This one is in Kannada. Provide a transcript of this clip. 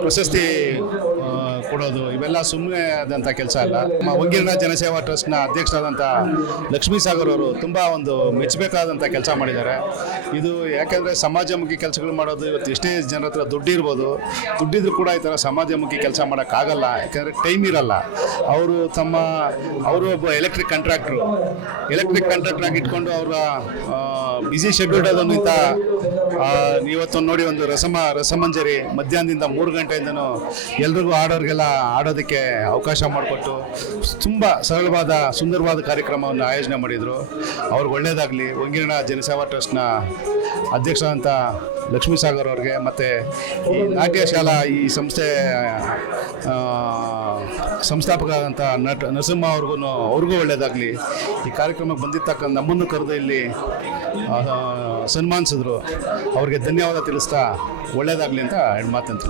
ಪ್ರಶಸ್ತಿ ಕೊಡೋದು ಇವೆಲ್ಲ ಸುಮ್ಮನೆ ಆದಂಥ ಕೆಲಸ ಅಲ್ಲ. ನಮ್ಮ ವಂಗೀರ್ಣ ಜನಸೇವಾ ಟ್ರಸ್ಟ್ನ ಅಧ್ಯಕ್ಷರಾದಂಥ ಲಕ್ಷ್ಮೀ ಸಾಗರ್ ಅವರು ತುಂಬ ಒಂದು ಮೆಚ್ಚಬೇಕಾದಂಥ ಕೆಲಸ ಮಾಡಿದ್ದಾರೆ. ಇದು ಯಾಕೆಂದರೆ ಸಮಾಜಮುಖಿ ಕೆಲಸಗಳು ಮಾಡೋದು ಇವತ್ತು ಎಷ್ಟೇ ಜನರ ಹತ್ರ ದುಡ್ಡಿರ್ಬೋದು, ದುಡ್ಡಿದ್ರು ಕೂಡ ಈ ಥರ ಸಮಾಜಮುಖಿ ಕೆಲಸ ಮಾಡೋಕ್ಕಾಗಲ್ಲ. ಯಾಕೆಂದರೆ ಟೈಮ್ ಇರಲ್ಲ. ಅವರು ಒಬ್ಬ ಎಲೆಕ್ಟ್ರಿಕ್ ಕಾಂಟ್ರಾಕ್ಟ್ರು ಆಗಿ ಇಟ್ಕೊಂಡು ಅವರ ಬ್ಯುಸಿ ಶೆಡ್ಯೂಲ್ಡ್ ಅದನ್ನು ಇಂಥ ಇವತ್ತು ನೋಡಿ ಒಂದು ರಸಮಂಜರಿ ಮಧ್ಯಾಹ್ನದಿಂದ 3 ಗಂಟೆಯಿಂದನೂ ಎಲ್ರಿಗೂ ಆಡೋರಿಗೆಲ್ಲ ಆಡೋದಕ್ಕೆ ಅವಕಾಶ ಮಾಡಿಕೊಟ್ಟು ತುಂಬ ಸರಳವಾದ ಸುಂದರವಾದ ಕಾರ್ಯಕ್ರಮವನ್ನು ಆಯೋಜನೆ ಮಾಡಿದರು. ಅವ್ರಿಗೆ ಒಳ್ಳೆಯದಾಗಲಿ. ವಂಗೀರ್ಣ ಜನಸೇವಾ ಟ್ರಸ್ಟ್ನ ಅಧ್ಯಕ್ಷರಾದಂಥ ಲಕ್ಷ್ಮೀ ಸಾಗರ್ ಅವ್ರಿಗೆ ಮತ್ತು ಈ ನಾಟ್ಯ ಶಾಲಾ ಈ ಸಂಸ್ಥೆ ಸಂಸ್ಥಾಪಕರಾದಂಥ ನರಸಿಂಹ ಅವ್ರಿಗೂ ಒಳ್ಳೆಯದಾಗಲಿ. ಈ ಕಾರ್ಯಕ್ರಮಕ್ಕೆ ಬಂದಿರ್ತಕ್ಕಂಥ ನಮ್ಮನ್ನು ಕರೆದು ಇಲ್ಲಿ ಸನ್ಮಾನಿಸಿದ್ರು. ಅವ್ರಿಗೆ ಧನ್ಯವಾದ ತಿಳಿಸ್ತಾ ಒಳ್ಳೆಯದಾಗಲಿ ಅಂತ 2 ಮಾತಂತ.